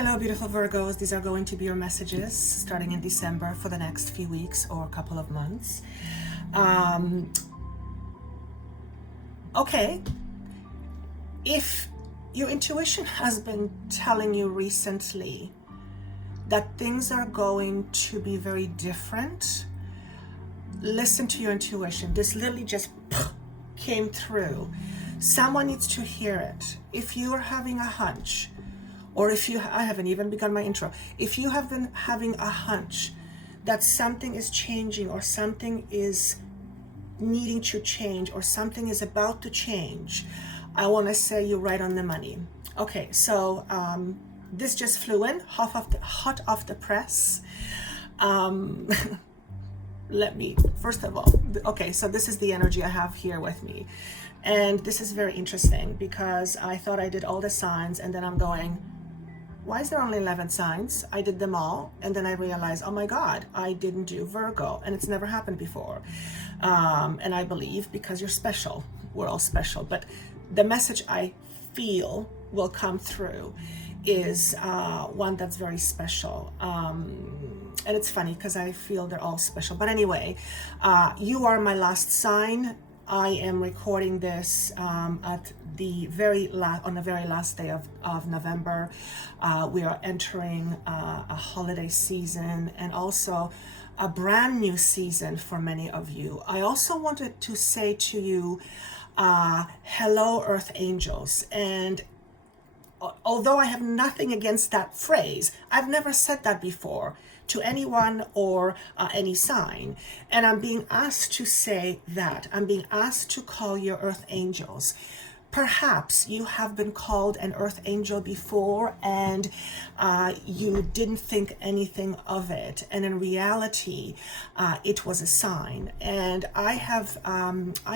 Hello, beautiful Virgos. These are going to be your messages starting in December for the next few weeks or a couple of months. Okay, if your intuition has been telling you recently that things are going to be very different, listen to your intuition. This literally just came through. Someone needs to hear it. If you are having a hunch, or if you, I haven't even begun my intro, if you have been having a hunch that something is changing or something is needing to change or something is about to change, I want to say you're right on the money. Okay, so this just flew in, hot off the press. Let me, first of all, okay, so this is the energy I have here with me. And this is very interesting because I thought I did all the signs and then I'm going, why is there only 11 signs? I did them all. And then I realized, oh my God, I didn't do Virgo, and it's never happened before. And I believe because you're special, we're all special. But the message I feel will come through is one that's very special. And it's funny because I feel they're all special. But anyway, you are my last sign. I am recording this at the very last day of November. We are entering a holiday season and also a brand new season for many of you. I also wanted to say to you, hello, Earth Angels. And although I have nothing against that phrase, I've never said that before to anyone or any sign. And I'm being asked to say that. I'm being asked to call your Earth Angels. Perhaps you have been called an Earth Angel before and you didn't think anything of it. And in reality, it was a sign. And I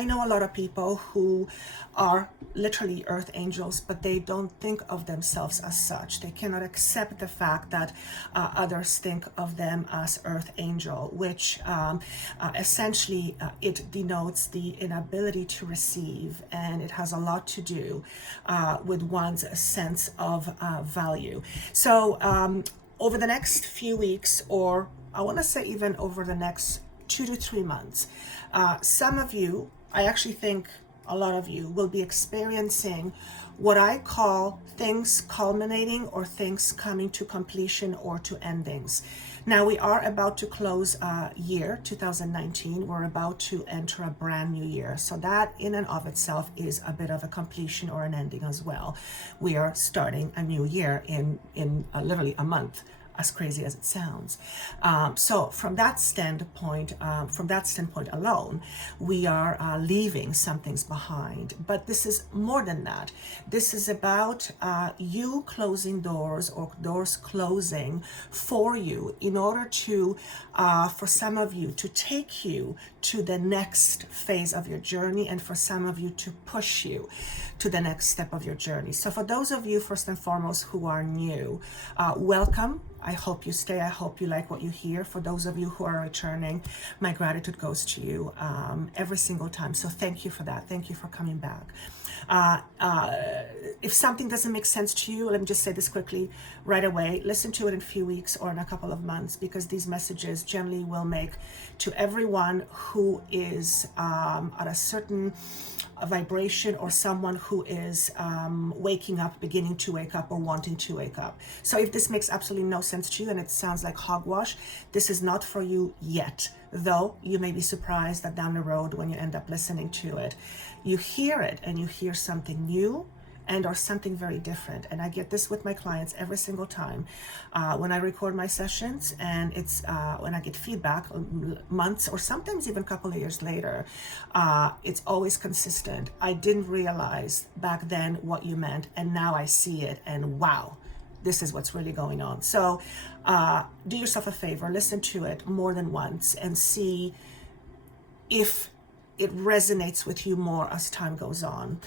know a lot of people who are literally Earth Angels, but they don't think of themselves as such. They cannot accept the fact that others think of them as Earth Angel, which essentially it denotes the inability to receive, and it has a lot to do with one's sense of value. So over the next few weeks, or I want to say even over the next 2 to 3 months, some of you, I actually think a lot of you, will be experiencing what I call things culminating or things coming to completion or to endings. Now we are about to close year 2019. We're about to enter a brand new year. So that in and of itself is a bit of a completion or an ending as well. We are starting a new year in literally a month, as crazy as it sounds. So from that standpoint alone, we are leaving some things behind. But this is more than that. This is about you closing doors or doors closing for you in order to, for some of you, to take you to the next phase of your journey, and for some of you to push you to the next step of your journey. So for those of you, first and foremost, who are new, welcome. I hope you stay. I hope you like what you hear. For those of you who are returning, my gratitude goes to you every single time. So thank you for that. Thank you for coming back. If something doesn't make sense to you, let me just say this quickly right away. Listen to it in a few weeks or in a couple of months, because these messages generally will make to everyone who is at a certain vibration, or someone who is waking up, beginning to wake up, or wanting to wake up. So if this makes absolutely no sense to you and it sounds like hogwash, this is not for you yet, though you may be surprised that down the road, when you end up listening to it, you hear it and you hear something new and or something very different. And I get this with my clients every single time when I record my sessions, and it's when I get feedback months or sometimes even a couple of years later, it's always consistent. I didn't realize back then what you meant, and now I see it, and wow, this is what's really going on. So do yourself a favor, listen to it more than once and see if it resonates with you more as time goes on.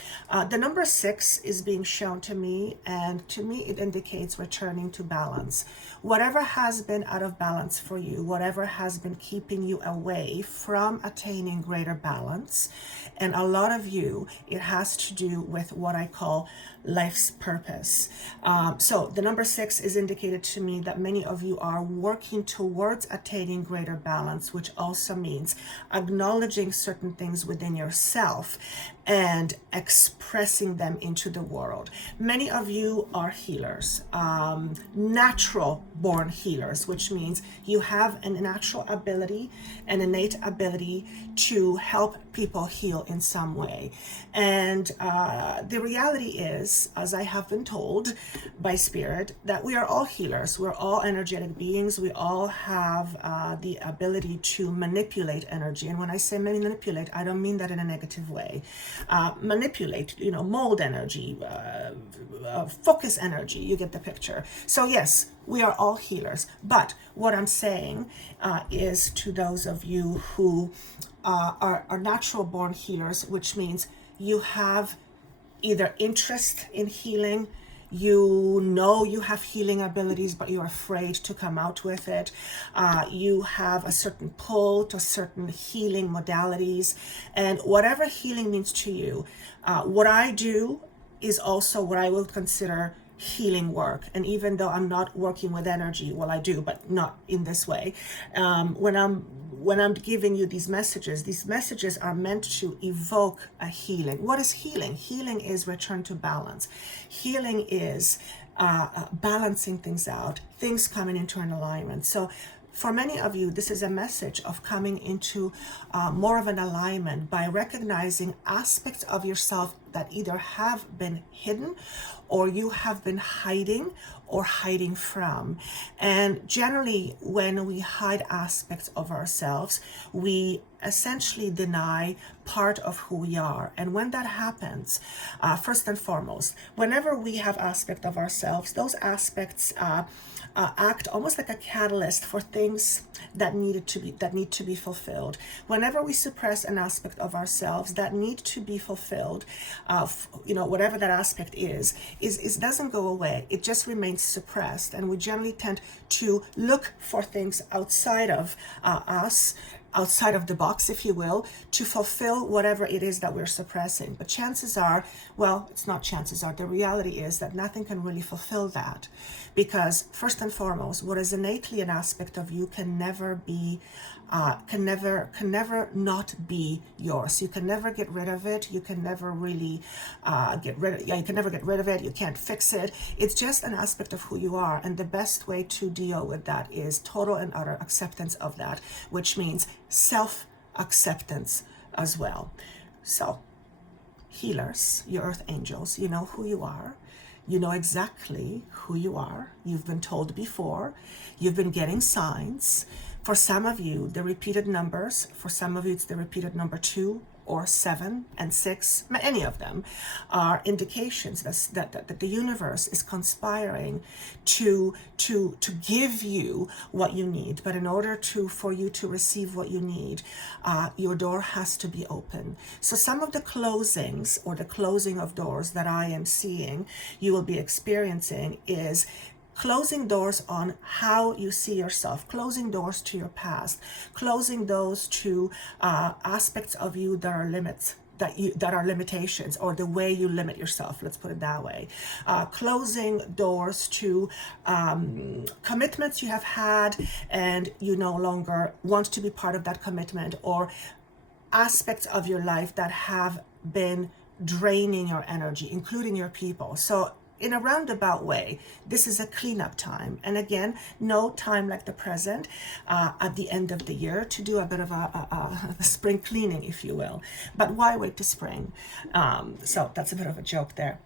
The number 6 is being shown to me, and to me it indicates returning to balance. Whatever has been out of balance for you, whatever has been keeping you away from attaining greater balance, and a lot of you, it has to do with what I call life's purpose. So the number 6 is indicated to me that many of you are working towards attaining greater balance, which also means acknowledging certain things within yourself and expressing them into the world. Many of you are healers, natural born healers, which means you have a natural ability, an innate ability to help people heal in some way. And the reality is, as I have been told by Spirit, that we are all healers. We're all energetic beings. We all have the ability to manipulate energy. And when I say manipulate, I don't mean that in a negative way. Manipulate, mold energy, focus energy, you get the picture. So yes, we are all healers. But what I'm saying is to those of you who are natural born healers, which means you have either interest in healing, you have healing abilities, but you're afraid to come out with it. You have a certain pull to certain healing modalities, and whatever healing means to you, what I do is also what I will consider healing work. And even though I'm not working with energy, well, I do, but not in this way. When I'm giving you these messages are meant to evoke a healing. What is healing? Healing is return to balance. Healing is balancing things out, things coming into an alignment. So for many of you, this is a message of coming into more of an alignment by recognizing aspects of yourself that either have been hidden or you have been hiding or hiding from. And generally, when we hide aspects of ourselves, we essentially deny part of who we are. And when that happens, first and foremost, whenever we have aspect of ourselves, those aspects act almost like a catalyst for things that need to be fulfilled. Whenever we suppress an aspect of ourselves that need to be fulfilled, whatever that aspect is doesn't go away. It just remains suppressed, and we generally tend to look for things outside of us, outside of the box, if you will, to fulfill whatever it is that we're suppressing. But chances are, well, it's not chances are, the reality is that nothing can really fulfill that. Because first and foremost, what is innately an aspect of you can never not be yours. You can never get rid of it. You can never really you can never get rid of it. You can't fix it. It's just an aspect of who you are. And the best way to deal with that is total and utter acceptance of that, which means self-acceptance as well. So, healers, your earth angels, you know who you are. You know exactly who you are. You've been told before. You've been getting signs. For some of you, the repeated numbers. For some of you, it's the repeated number 2 or 7 and 6. Any of them are indications that the universe is conspiring to give you what you need. But in order for you to receive what you need, your door has to be open. So some of the closings or the closing of doors that I am seeing you will be experiencing is closing doors on how you see yourself, closing doors to your past, closing those to aspects of you that are limits, that are limitations, or the way you limit yourself, let's put it that way. Closing doors to commitments you have had and you no longer want to be part of that commitment, or aspects of your life that have been draining your energy, including your people. So in a roundabout way, this is a cleanup time. And again, no time like the present at the end of the year to do a bit of a spring cleaning, if you will. But why wait to spring? So that's a bit of a joke there.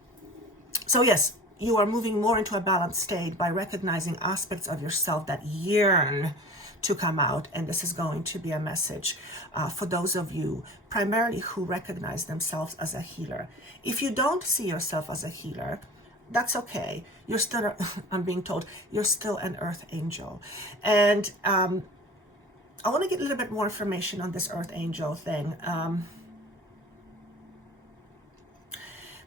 So yes, you are moving more into a balanced state by recognizing aspects of yourself that yearn to come out. And this is going to be a message for those of you primarily who recognize themselves as a healer. If you don't see yourself as a healer, that's okay. You're still, I'm being told, you're still an earth angel. And I want to get a little bit more information on this Earth Angel thing.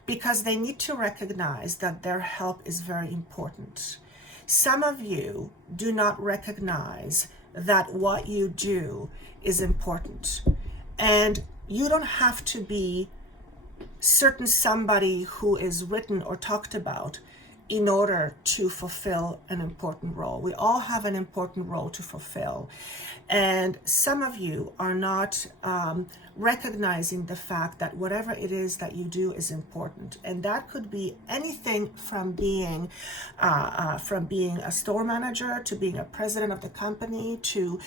Because they need to recognize that their help is very important. Some of you do not recognize that what you do is important. And you don't have to be certain somebody who is written or talked about in order to fulfill an important role. We all have an important role to fulfill. And some of you are not recognizing the fact that whatever it is that you do is important. And that could be anything from being a store manager, to being a president of the company, to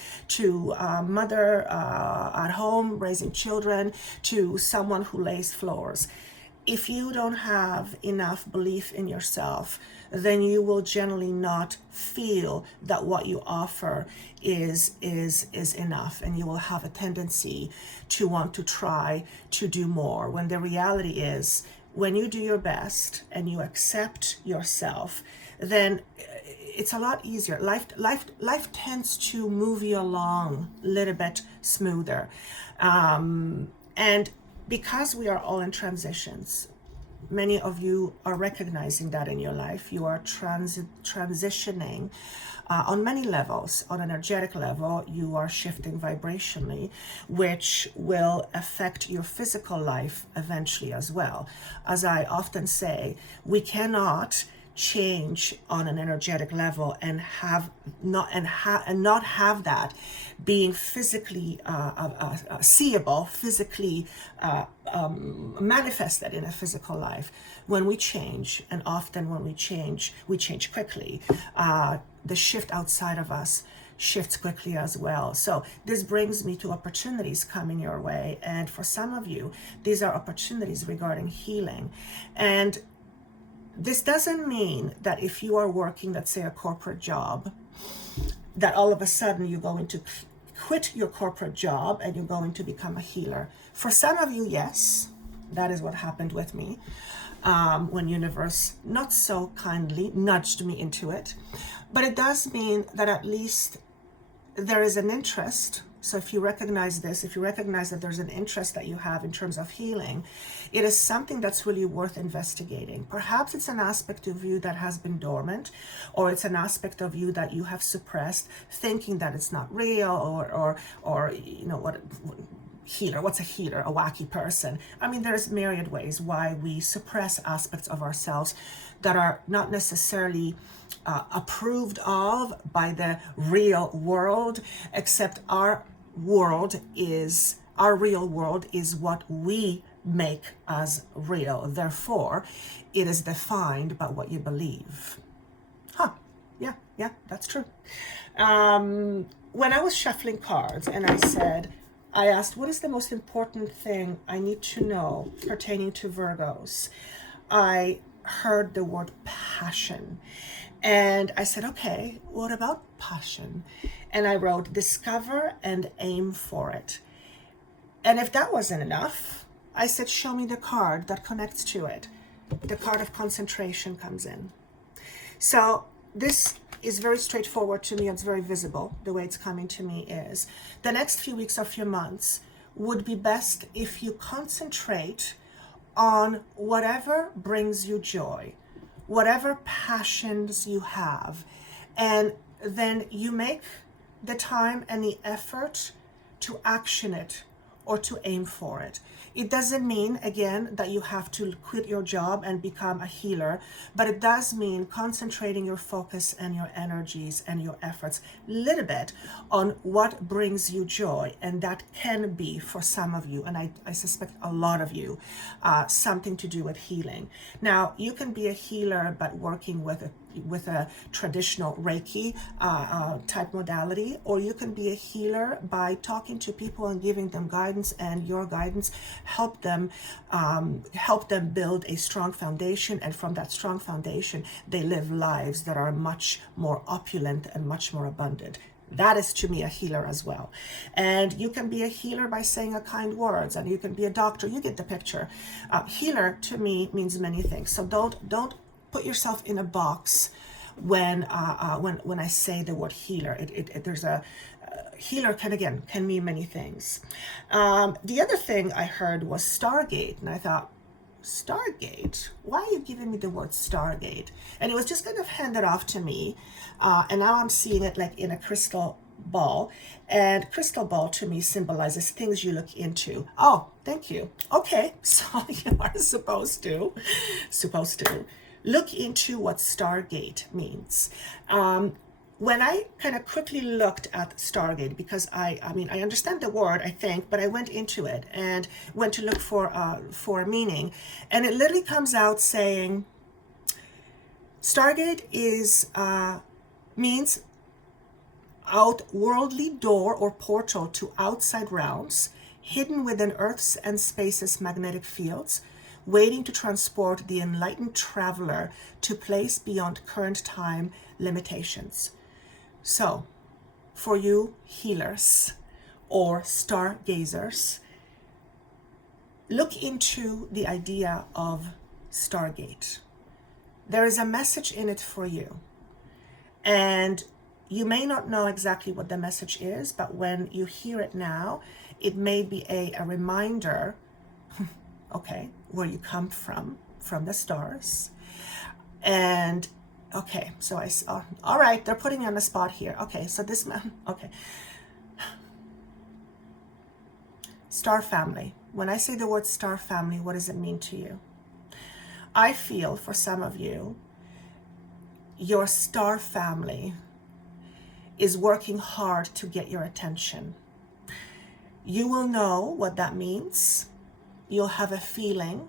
mother at home raising children, to someone who lays floors. If you don't have enough belief in yourself, then you will generally not feel that what you offer is enough, and you will have a tendency to want to try to do more, when the reality is, when you do your best and you accept yourself, then it's a lot easier. Life tends to move you along a little bit smoother. And because we are all in transitions, many of you are recognizing that in your life. You are transitioning on many levels. On an energetic level, you are shifting vibrationally, which will affect your physical life eventually as well. As I often say, we cannot change on an energetic level and not have that being physically seeable, physically manifested in a physical life. When we change, and often when we change quickly, the shift outside of us shifts quickly as well. So this brings me to opportunities coming your way, and for some of you, these are opportunities regarding healing. And this doesn't mean that if you are working, let's say, a corporate job, that all of a sudden you're going to quit your corporate job and you're going to become a healer. For some of you, yes, that is what happened with me when universe not so kindly nudged me into it. But it does mean that at least there is an interest. So if you recognize this, if you recognize that there's an interest that you have in terms of healing, it is something that's really worth investigating. Perhaps it's an aspect of you that has been dormant, or it's an aspect of you that you have suppressed, thinking that it's not real, or you know what. Healer, what's a healer? A wacky person. I mean, there's myriad ways why we suppress aspects of ourselves that are not necessarily approved of by the real world, except our real world is what we make as real. Therefore, it is defined by what you believe. Yeah, that's true. When I was shuffling cards and I asked, what is the most important thing I need to know pertaining to Virgos? I heard the word passion. And I said, okay, what about passion? And I wrote, discover and aim for it. And if that wasn't enough, I said, show me the card that connects to it. The card of concentration comes in. So this is very straightforward to me. It's very visible. The way it's coming to me is the next few weeks or few months would be best if you concentrate on whatever brings you joy, whatever passions you have, and then you make the time and the effort to action it or to aim for it. It doesn't mean, again, that you have to quit your job and become a healer, but it does mean concentrating your focus and your energies and your efforts a little bit on what brings you joy. And that can be, for some of you, and I suspect a lot of you, something to do with healing. Now, you can be a healer but working with a traditional Reiki type modality, or you can be a healer by talking to people and giving them guidance, and your guidance help them build a strong foundation, and from that strong foundation they live lives that are much more opulent and much more abundant. That is, to me, a healer as well. And you can be a healer by saying a kind words, and you can be a doctor. You get the picture. Healer to me means many things. So don't put yourself in a box when I say the word healer. There's a healer can mean many things. The other thing I heard was Stargate, and I thought, Stargate? Why are you giving me the word Stargate? And it was just kind of handed off to me, and now I'm seeing it like in a crystal ball, and crystal ball to me symbolizes things you look into. Oh, thank you. Okay, so you are supposed to look into what Stargate means. When I kind of quickly looked at Stargate, because I mean, I understand the word, I think, but I went into it and went to look for a meaning, and it literally comes out saying Stargate means outworldly door or portal to outside realms, hidden within Earth's and space's magnetic fields, waiting to transport the enlightened traveler to place beyond current time limitations. So, for you healers or stargazers, look into the idea of Stargate. There is a message in it for you. And you may not know exactly what the message is, but when you hear it now, it may be a reminder, okay, where you come from the stars. And okay, so I saw, all right, they're putting me on the spot here. Okay, so this man, okay. Star family. When I say the word star family, what does it mean to you? I feel for some of you, your star family is working hard to get your attention. You will know what that means. You'll have a feeling,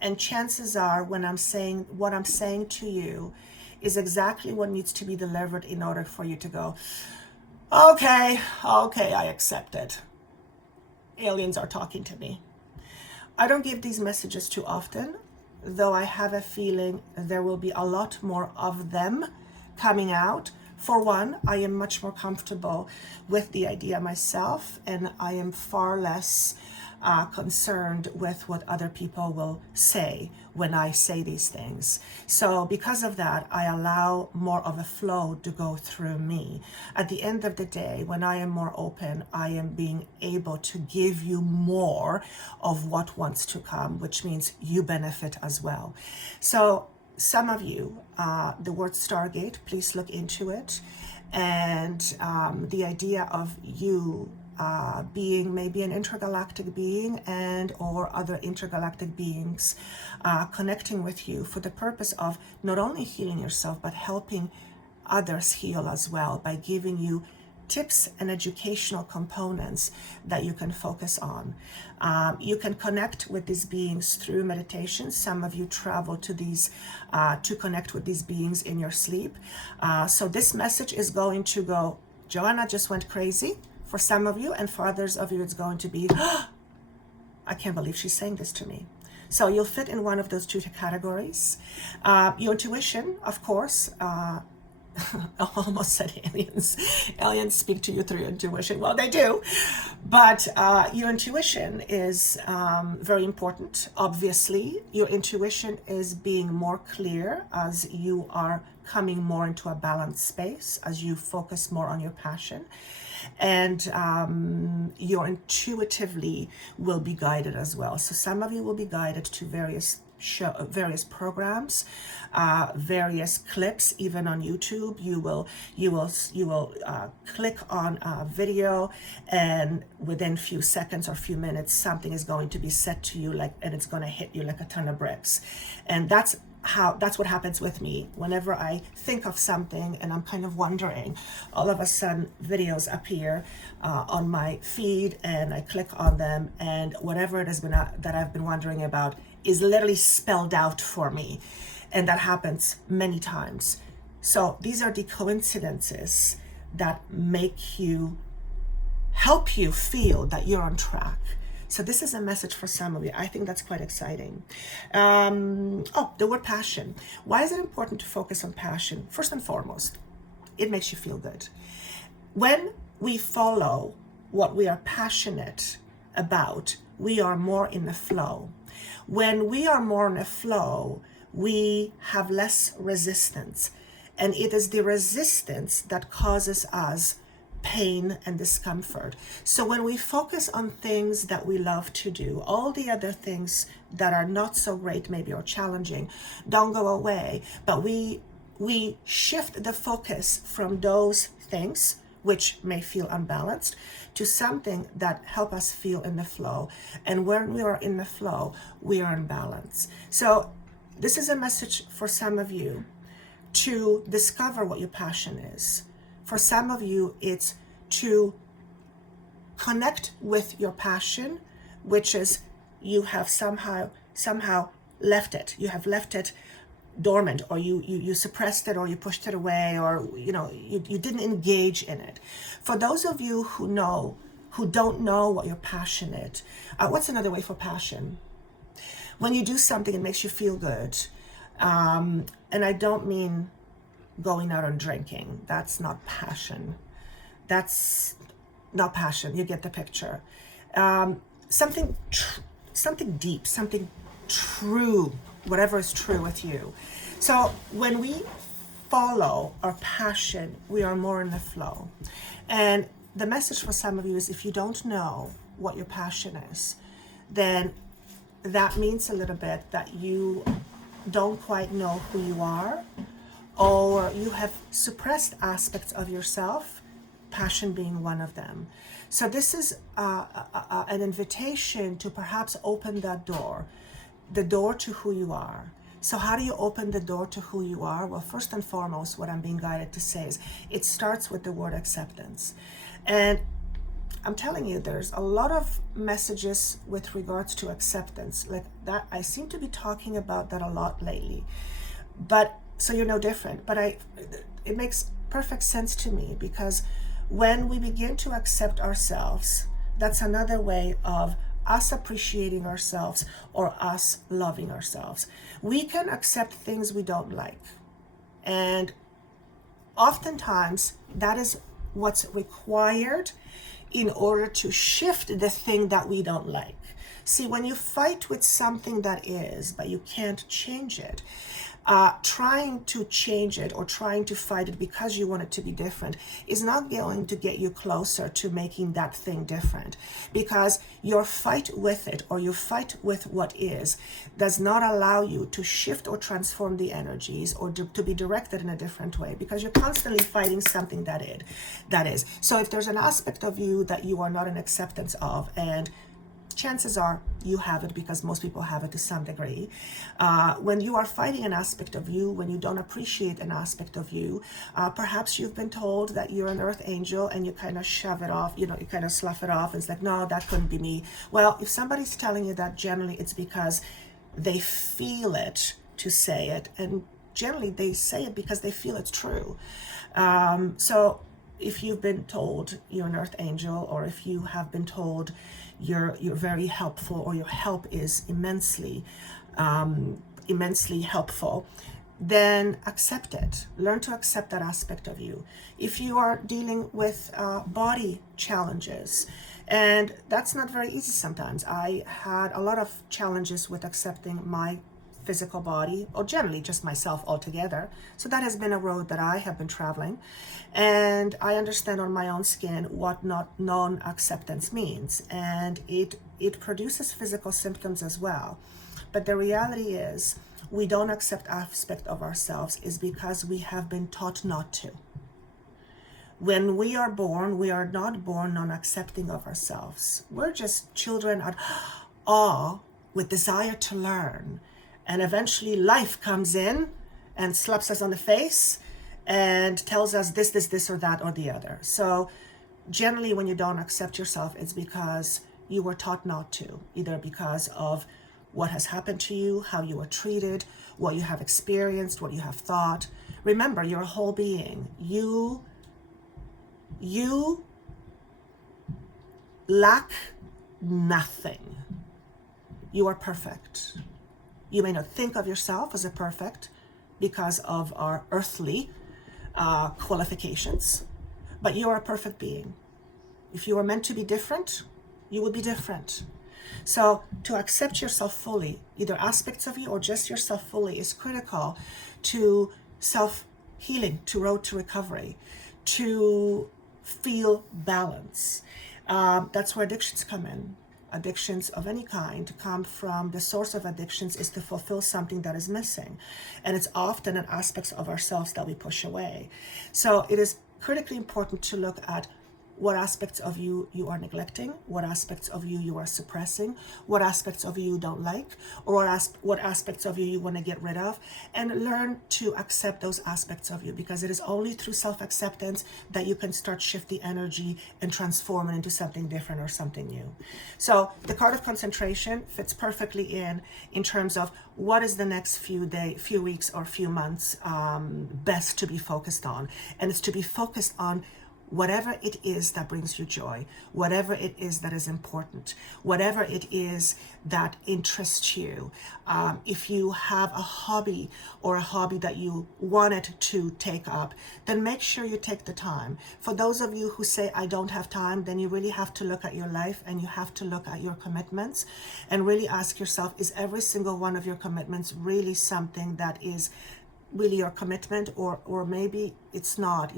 and chances are what I'm saying to you is exactly what needs to be delivered in order for you to go, okay, I accept it. Aliens are talking to me. I don't give these messages too often, though I have a feeling there will be a lot more of them coming out. For one, I am much more comfortable with the idea myself, and I am far less concerned with what other people will say when I say these things. So because of that, I allow more of a flow to go through me. At the end of the day, when I am more open, I am being able to give you more of what wants to come, which means you benefit as well. So some of you, the word Stargate, please look into it. And the idea of you being maybe an intergalactic being and or other intergalactic beings connecting with you for the purpose of not only healing yourself, but helping others heal as well by giving you tips and educational components that you can focus on. You can connect with these beings through meditation. Some of you travel to these to connect with these beings in your sleep. So this message is going to go, Joanna just went crazy. For some of you, and for others of you, it's going to be, I can't believe she's saying this to me. So you'll fit in one of those two categories. Your intuition, of course, I almost said aliens. Aliens speak to you through your intuition. Well, they do. But your intuition is very important. Obviously, your intuition is being more clear as you are coming more into a balanced space, as you focus more on your passion. And you intuitively will be guided as well. So some of you will be guided to various programs, various clips, even on YouTube. You will click on a video, and within few seconds or few minutes, something is going to be said to you, and it's going to hit you like a ton of bricks. And that's what happens with me whenever I think of something and I'm kind of wondering. All of a sudden videos appear on my feed, and I click on them, and whatever it has been that I've been wondering about is literally spelled out for me. And that happens many times. So these are the coincidences that help you feel that you're on track. So this is a message for some of you. I think that's quite exciting. The word passion. Why is it important to focus on passion? First and foremost, it makes you feel good. When we follow what we are passionate about, we are more in the flow. When we are more in a flow, we have less resistance. And it is the resistance that causes us pain and discomfort. So when we focus on things that we love to do, all the other things that are not so great maybe or challenging don't go away, but we shift the focus from those things which may feel unbalanced to something that help us feel in the flow. And when we are in the flow, we are in balance. So this is a message for some of you to discover what your passion is. For some of you, it's to connect with your passion, which is you have somehow left it. You have left it dormant, or you suppressed it, or you pushed it away, or you didn't engage in it. For those of you who don't know what your passion is, what's another way for passion? When you do something, it makes you feel good. And I don't mean going out and drinking. That's not passion. That's not passion. You get the picture. Something deep, something true, whatever is true with you. So when we follow our passion, we are more in the flow. And the message for some of you is, if you don't know what your passion is, then that means a little bit that you don't quite know who you are, or you have suppressed aspects of yourself, passion being one of them. So this is an invitation to perhaps open that door, the door to who you are. So how do you open the door to who you are? Well, first and foremost, what I'm being guided to say is it starts with the word acceptance. And I'm telling you, there's a lot of messages with regards to acceptance. Like that, I seem to be talking about that a lot lately. But so you're no different. But it makes perfect sense to me, because when we begin to accept ourselves, that's another way of us appreciating ourselves or us loving ourselves. We can accept things we don't like. And oftentimes that is what's required in order to shift the thing that we don't like. See, when you fight with something that is, but you can't change it, trying to change it or trying to fight it because you want it to be different is not going to get you closer to making that thing different, because your fight with it or your fight with what is does not allow you to shift or transform the energies or to be directed in a different way, because you're constantly fighting something that is. So if there's an aspect of you that you are not in acceptance of, and chances are you have it, because most people have it to some degree. When you are fighting an aspect of you, when you don't appreciate an aspect of you, perhaps you've been told that you're an earth angel and you kind of shove it off, you kind of slough it off, and it's like, no, that couldn't be me. Well, if somebody's telling you that, generally it's because they feel it to say it, and generally they say it because they feel it's true. So if you've been told you're an earth angel, or if you have been told you're very helpful, or your help is immensely helpful, then accept it. Learn to accept that aspect of you. If you are dealing with body challenges, and that's not very easy sometimes. I had a lot of challenges with accepting my physical body, or generally just myself altogether. So that has been a road that I have been traveling, and I understand on my own skin what not non-acceptance means, and it produces physical symptoms as well. But the reality is, we don't accept aspect of ourselves is because we have been taught not to. When we are born, we are not born non-accepting of ourselves. We're just children at awe with desire to learn. And eventually life comes in and slaps us on the face and tells us this, or that, or the other. So generally when you don't accept yourself, it's because you were taught not to, either because of what has happened to you, how you were treated, what you have experienced, what you have thought. Remember, you're a whole being. You lack nothing. You are perfect. You may not think of yourself as a perfect because of our earthly qualifications, but you are a perfect being. If you are meant to be different, you will be different. So to accept yourself fully, either aspects of you or just yourself fully, is critical to self healing, to road to recovery, to feel balance. That's where addictions come in. Addictions of any kind come from, the source of addictions is to fulfill something that is missing. And it's often an aspect of ourselves that we push away. So it is critically important to look at what aspects of you are neglecting, what aspects of you are suppressing, what aspects of you don't like, or what aspects of you want to get rid of, and learn to accept those aspects of you, because it is only through self-acceptance that you can start shift the energy and transform it into something different or something new. So the card of concentration fits perfectly in terms of what is the next few weeks or few months best to be focused on. And it's to be focused on whatever it is that brings you joy, whatever it is that is important, whatever it is that interests you. If you have a hobby that you wanted to take up, then make sure you take the time. For those of you who say, I don't have time, then you really have to look at your life and you have to look at your commitments and really ask yourself, is every single one of your commitments really something that is really your commitment, or maybe it's not.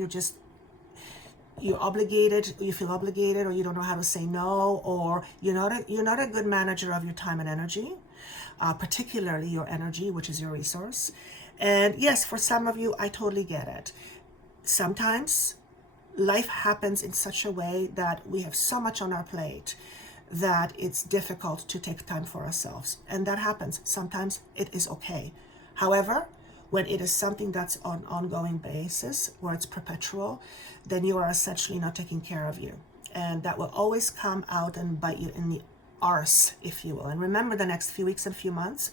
You're obligated, you feel obligated, or you don't know how to say no, or you're not a good manager of your time and energy, particularly your energy, which is your resource. And yes, for some of you, I totally get it. Sometimes life happens in such a way that we have so much on our plate that it's difficult to take time for ourselves. And that happens. Sometimes it is okay. However, when it is something that's on an ongoing basis, where it's perpetual, then you are essentially not taking care of you. And that will always come out and bite you in the arse, if you will. And remember, the next few weeks and few months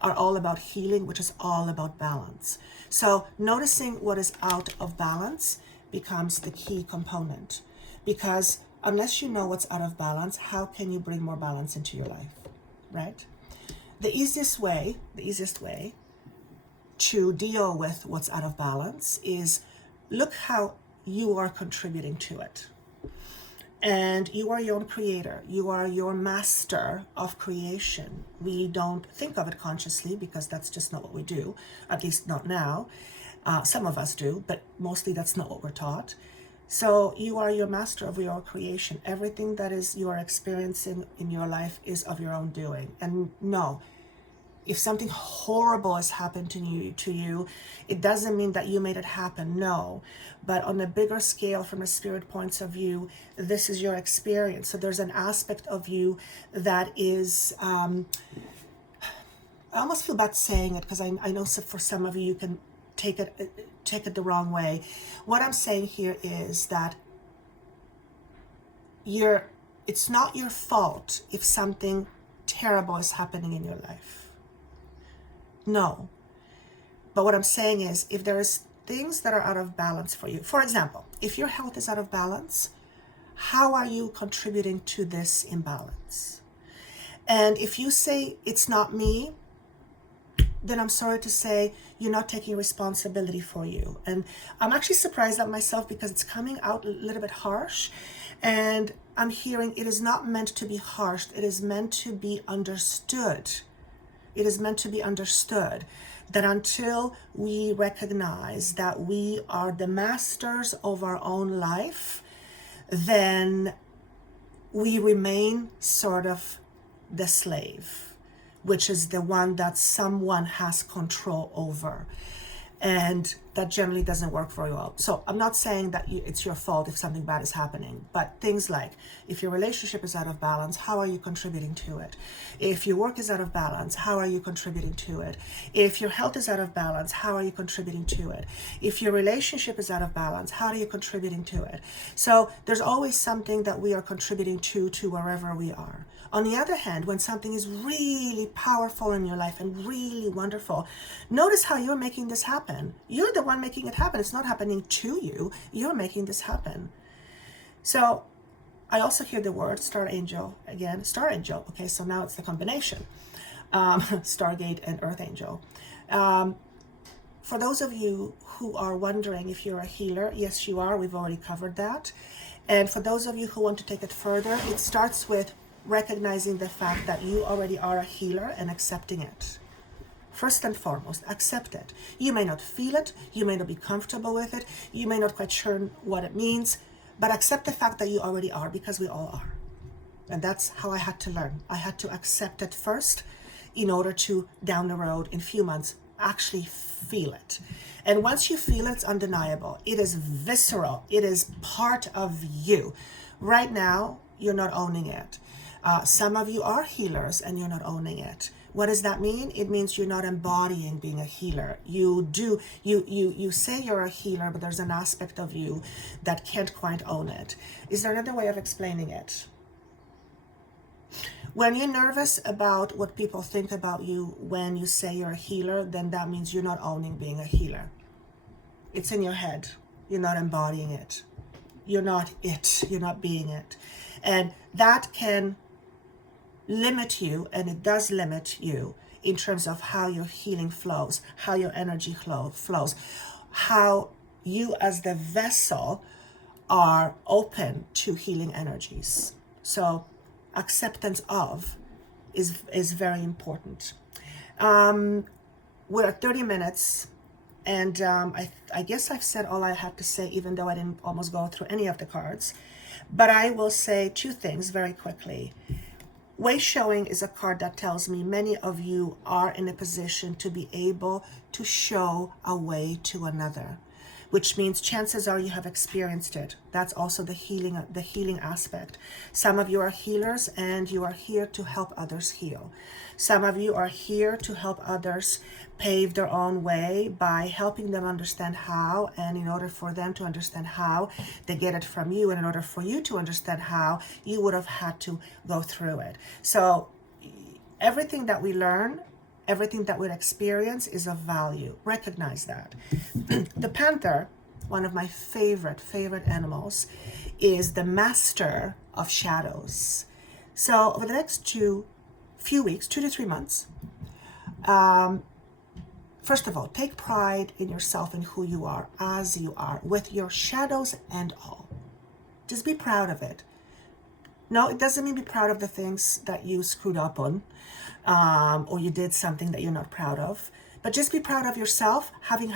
are all about healing, which is all about balance. So noticing what is out of balance becomes the key component. Because unless you know what's out of balance, how can you bring more balance into your life, right? The easiest way to deal with what's out of balance is look how you are contributing to it. And you are your own creator. You are your master of creation. We don't think of it consciously because that's just not what we do, at least not now. Some of us do, but mostly that's not what we're taught. So you are your master of your creation. Everything that is you are experiencing in your life is of your own doing. And no, if something horrible has happened to you, it doesn't mean that you made it happen, no. But on a bigger scale, from a spirit point of view, this is your experience. So there's an aspect of you that is, I almost feel bad saying it, because I know for some of you can take it the wrong way. What I'm saying here is that it's not your fault if something terrible is happening in your life. No. But what I'm saying is, if there is things that are out of balance for you, for example, if your health is out of balance, how are you contributing to this imbalance? And if you say it's not me, then I'm sorry to say you're not taking responsibility for you. And I'm actually surprised at myself because it's coming out a little bit harsh. And I'm hearing it is not meant to be harsh. It is meant to be understood. It is meant to be understood that until we recognize that we are the masters of our own life, then we remain sort of the slave, which is the one that someone has control over. And that generally doesn't work very well. So I'm not saying that it's your fault if something bad is happening, but things like, if your relationship is out of balance, how are you contributing to it? If your work is out of balance, how are you contributing to it? If your health is out of balance, how are you contributing to it? If your relationship is out of balance, how are you contributing to it? So there's always something that we are contributing to wherever we are. On the other hand, when something is really powerful in your life and really wonderful, notice how you're making this happen. You're the one making it happen. It's not happening to you. You're making this happen. So I also hear the word star angel again. Star angel. Okay, so now it's the combination. Stargate and Earth angel. For those of you who are wondering if you're a healer, yes, you are. We've already covered that. And for those of you who want to take it further, it starts with recognizing the fact that you already are a healer and accepting it. First and foremost, accept it. You may not feel it, you may not be comfortable with it, you may not quite sure what it means, but accept the fact that you already are, because we all are. And that's how I had to learn. I had to accept it first in order to, down the road, in a few months, actually feel it. And once you feel it, it's undeniable. It is visceral. It is part of you. Right now, you're not owning it. Some of you are healers and you're not owning it. What does that mean? It means you're not embodying being a healer. You say you're a healer, but there's an aspect of you that can't quite own it. Is there another way of explaining it? When you're nervous about what people think about you when you say you're a healer, then that means you're not owning being a healer. It's in your head. You're not embodying it. You're not it. You're not being it. And that can limit you, and it does limit you in terms of how your healing flows, how your energy flows, how you as the vessel are open to healing energies. So acceptance of is very important. We're at 30 minutes, and I guess I've said all I had to say, even though I didn't almost go through any of the cards. But I will say two things very quickly. Way showing is a card that tells me many of you are in a position to be able to show a way to another, which means chances are you have experienced it. That's also the healing aspect. Some of you are healers and you are here to help others heal. Some of you are here to help others pave their own way by helping them understand how, and in order for them to understand how, they get it from you, and in order for you to understand how, you would have had to go through it. So everything that we learn, everything that we experience is of value. Recognize that. The panther, one of my favorite animals, is the master of shadows. So over the next few weeks, 2 to 3 months, first of all, take pride in yourself and who you are as you are, with your shadows and all. Just be proud of it. No, it doesn't mean be proud of the things that you screwed up on, or you did something that you're not proud of. But just be proud of yourself having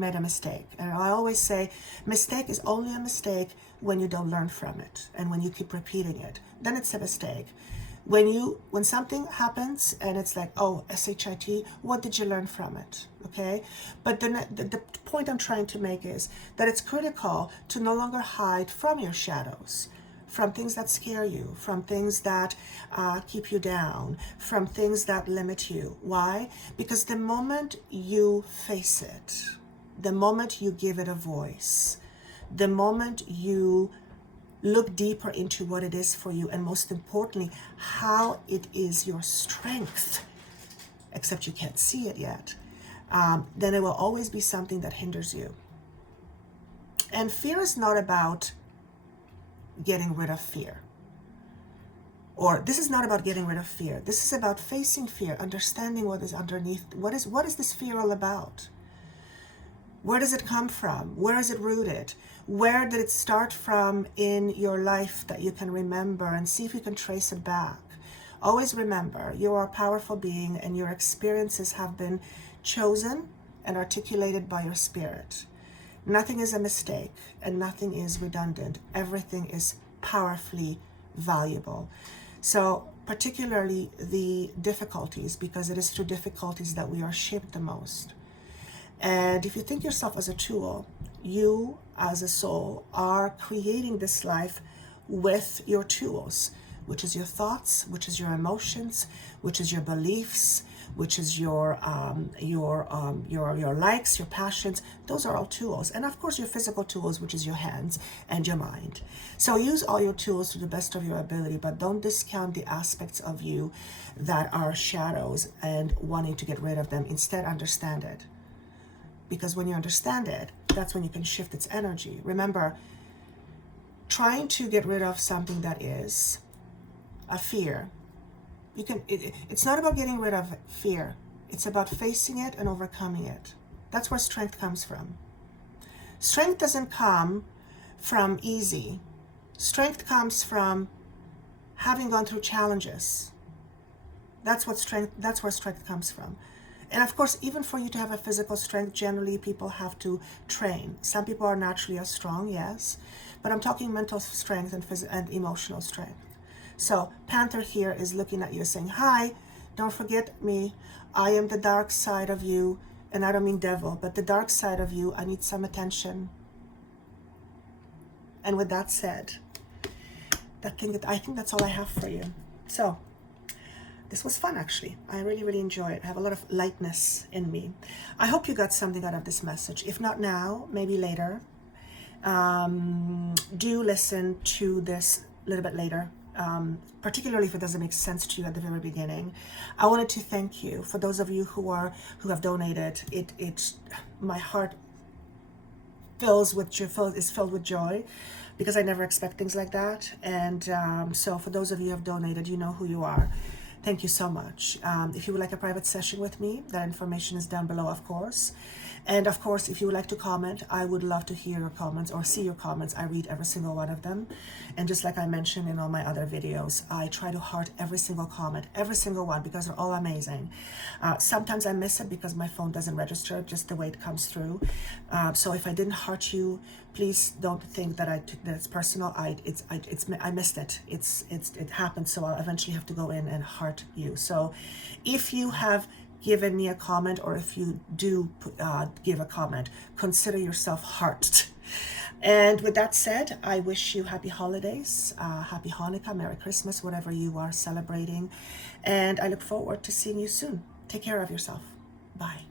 made a mistake. And I always say, mistake is only a mistake when you don't learn from it and when you keep repeating it. Then it's a mistake. When something happens and it's like, oh, SHIT, what did you learn from it? Okay? But the point I'm trying to make is that it's critical to no longer hide from your shadows, from things that scare you, from things that keep you down, from things that limit you. Why? Because the moment you face it, the moment you give it a voice, the moment you look deeper into what it is for you, and most importantly, how it is your strength, except you can't see it yet, then it will always be something that hinders you. And fear is not about getting rid of fear. Or this is not about getting rid of fear. This is about facing fear, understanding what is underneath. What is this fear all about? Where does it come from? Where is it rooted? Where did it start from in your life that you can remember, and see if you can trace it back? Always remember, you are a powerful being and your experiences have been chosen and articulated by your spirit. Nothing is a mistake and nothing is redundant. Everything is powerfully valuable. So particularly the difficulties, because it is through difficulties that we are shaped the most. And if you think yourself as a tool, you as a soul are creating this life with your tools, which is your thoughts, which is your emotions, which is your beliefs, which is your likes, your passions. Those are all tools. And of course your physical tools, which is your hands and your mind. So use all your tools to the best of your ability, but don't discount the aspects of you that are shadows and wanting to get rid of them. Instead, understand it. Because when you understand it, that's when you can shift its energy. Remember, trying to get rid of something that is a fear, it's not about getting rid of fear. It's about facing it and overcoming it. That's where strength comes from. Strength doesn't come from easy. Strength comes from having gone through challenges. That's where strength comes from. And of course, even for you to have a physical strength, generally people have to train. Some people are naturally as strong, yes, but I'm talking mental strength and emotional strength. So Panther here is looking at you saying, hi, don't forget me. I am the dark side of you, and I don't mean devil, but the dark side of you. I need some attention. And with that said, I think that's all I have for you. So this was fun, actually. I really, really enjoy it. I have a lot of lightness in me. I hope you got something out of this message. If not now, maybe later. Do listen to this a little bit later, particularly if it doesn't make sense to you at the very beginning. I wanted to thank you for those of you who have donated. It's my heart is filled with joy, because I never expect things like that. And so for those of you who have donated, you know who you are. Thank you so much. If you would like a private session with me, that information is down below, of course. And of course, if you would like to comment, I would love to hear your comments or see your comments. I read every single one of them. And just like I mentioned in all my other videos, I try to heart every single comment, every single one, because they're all amazing. Sometimes I miss it because my phone doesn't register just the way it comes through. So if I didn't heart you, please don't think that it's personal. I missed it. It happened, so I'll eventually have to go in and heart you. So if you have given me a comment, or if you do give a comment, consider yourself hearted. And with that said, I wish you happy holidays, happy Hanukkah, Merry Christmas, whatever you are celebrating. And I look forward to seeing you soon. Take care of yourself. Bye.